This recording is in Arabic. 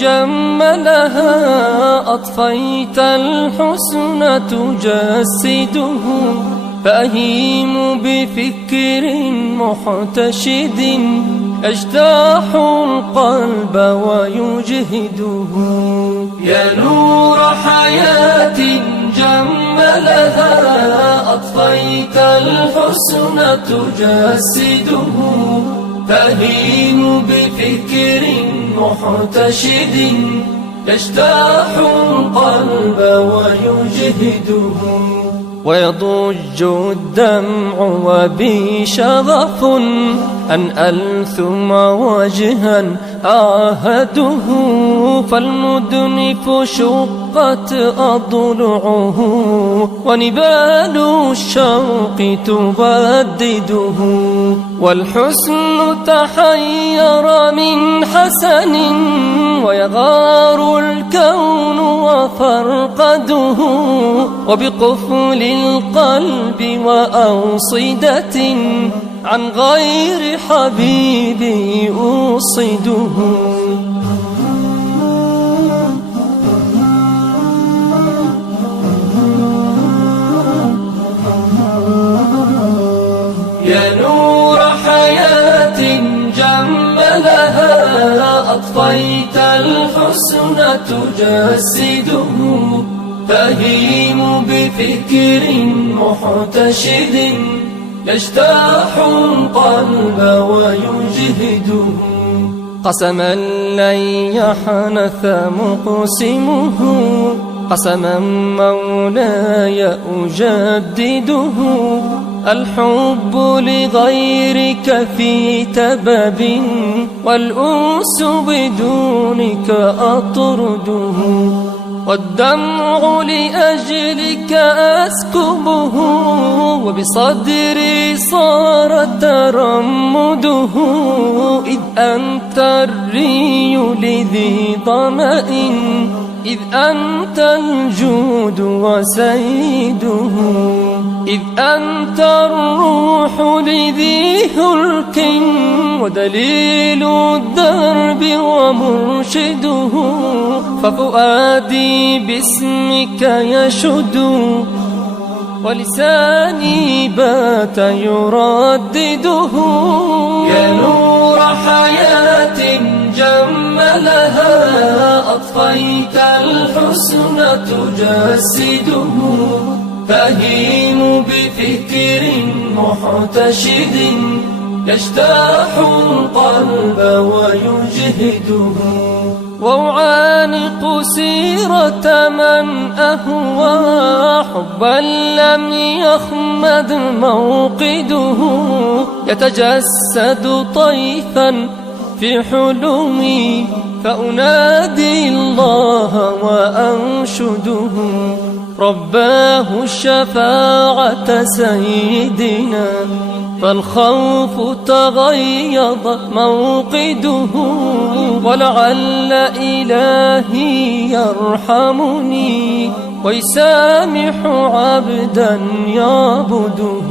جملها أطفيت الحسن تجسده، فأهيم بفكر محتشد يجتاح القلب ويجهده. يا نور حياة جملها أطفيت الحسن تجسده، فأهيم بفكر محتشد يجتاح القلب ويجهده. ويضج الدمع وبي شغف أن ألثم وجها أعهده، فالمدنف شقت أضلعه ونبال الشوق تبدده. والحسن تحير من حسن ويغار الكون وفرقده، وبقفل القلب وأوصدة عن غير حبيبي أوصده. يا نور حياة جملها أطفيت الحسن تجسده، فأهيم بفكر محتشد يجتاح القلب ويجهده. قسما لن يحنث مقسمه، قسما مولاي أجدده، الحب لغيرك في تبب والأنس بدونك أطرده. والدمع لأجلك أسكبه، وبصدري صار ترمده، إذ أنت الري لذي ظمأ، إذ أنت الجود وسيده، إذ أنت الروح لذي هلك ودليل الدرب ومرشده. ففؤادي باسمك يشد ولساني بات يردده. يا نور حياة جملها أطفيت الحسن تجسده، فأهيم بفكر محتشد يجتاح القلب ويجهده. وأعانق سيرة من أهوى حبا لم يخمد موقده، يتجسد طيفا في حلمي فأنادي الله وأنشده. رباه الشفاعة سيدنا، فالخوف تغيض موقده، ولعل إلهي يرحمني ويسامح عبدا يعبده.